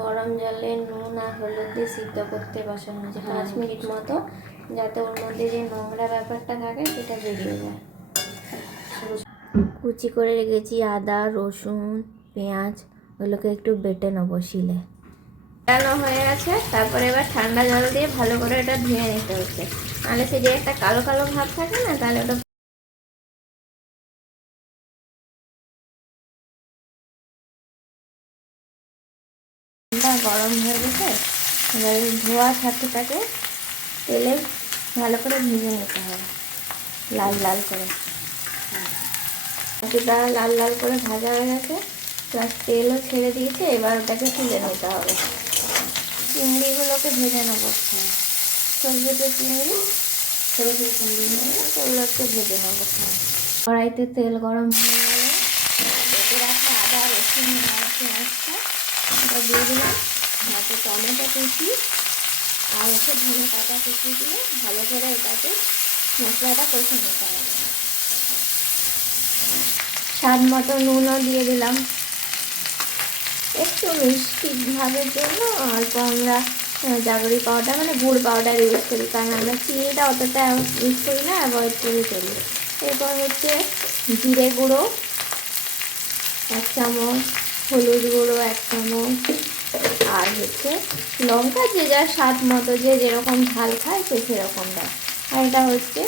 গরম জলে নুন আর হলুদ দিয়ে সিদ্ধ করতে বসানো হয়েছে 5 মিনিট মতো, যাতে ওর মধ্যে যে নোংরা ব্যাপারটা থাকে সেটা বেরিয়ে যায়। কুচি করে রেখেছি আদা, রসুন, পেঁয়াজ, ওগুলোকে একটু বেটে নেবো শিলে। বেটানো হয়ে গেছে, তারপরে এবার ঠান্ডা জল দিয়ে ভালো করে এটা ধুয়ে নিতে হচ্ছে, নাহলে সে যে একটা কালো কালো ভাব থাকে না, তাহলে ওটা গরম হয়ে গেছে। এবার ধোয়া ছাতুটাকে তেলে ভালো করে ভেজে নিতে হবে, লাল লাল করে। ছাতুটা লাল লাল করে ভাজা হয়ে গেছে, প্লাস তেলও ছেড়ে দিয়েছে। এবার ওটাকে তুলে নিতে হবে। চিংড়িগুলোকে ভেজে নেবো, ছোটো ছোটো চিংড়ি, ছোটো ছোটো চিংড়ি নিয়ে ওগুলোকে ভেজে নেবো। কড়াইতে তেল গরম হয়ে গেলে বেটে রাখা আদা, রসুন আর পেঁয়াজটা ওটা দিয়ে দিলাম, সাথে টমেটো কুচি আর হচ্ছে ধনে পাতা কুচি দিয়ে ভালো করে এটাকে মশলাটা কষে নিতে হবে। স্বাদ মতো নুনও দিয়ে দিলাম, একটু মিষ্টি ভাবের জন্য অল্প আমরা জাগরি পাউডার মানে গুড় পাউডার ইউজ করি, কারণ আমরা চিনিটা অতটা ইউজ করি না, অ্যাভয়েড করে চলি। এরপর হচ্ছে জিরে গুঁড়ো 1 চামচ, হলুদ গুঁড়ো 1 চামচ, আর হচ্ছে লঙ্কা যে যার স্বাদ মতো, যে যেরকম ঝাল খায় সে সেরকম দেয়। আর এটা হচ্ছে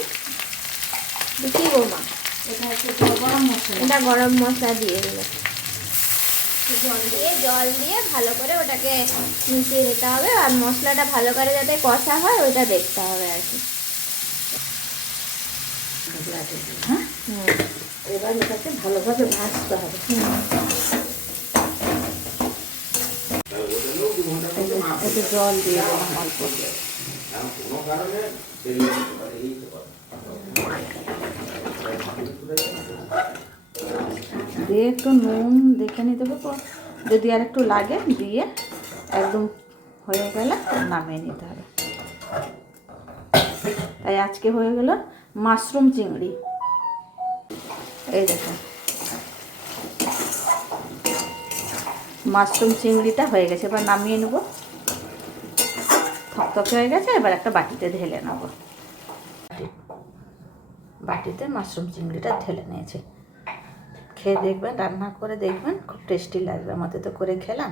কি গোমা, এটা হচ্ছে গরম মশলা, এটা গরম মশলা দিয়ে দিল। জল দিয়ে ভালো করে ওটাকে মিশিয়ে নিতে হবে, আর মশলাটা ভালো করে যাতে কষা হয় ওইটা দেখতে হবে আর কি। হ্যাঁ, এবার এটাকে ভালোভাবে ভাজতে হবে। একটু জল দিয়ে দিলাম অল্প, দিয়ে একটু নুন দেখে নিতে হবে, যদি আর একটু লাগে দিয়ে একদম হয়ে গেলে নামিয়ে নিতে হবে। তাই আজকে হয়ে গেল মাশরুম চিংড়ি। এই দেখুন মাশরুম চিংড়িটা হয়ে গেছে, এবার নামিয়ে নেব। থকথকে হয়ে গেছে, এবার একটা বাটিতে ঢেলে নেব। বাটিতে মাশরুম চিংড়িটা ঢেলে নিয়েছি। খেয়ে দেখবেন, রান্না করে দেখবেন, খুব টেস্টি লাগবে। আমাদের তো করে খেলাম।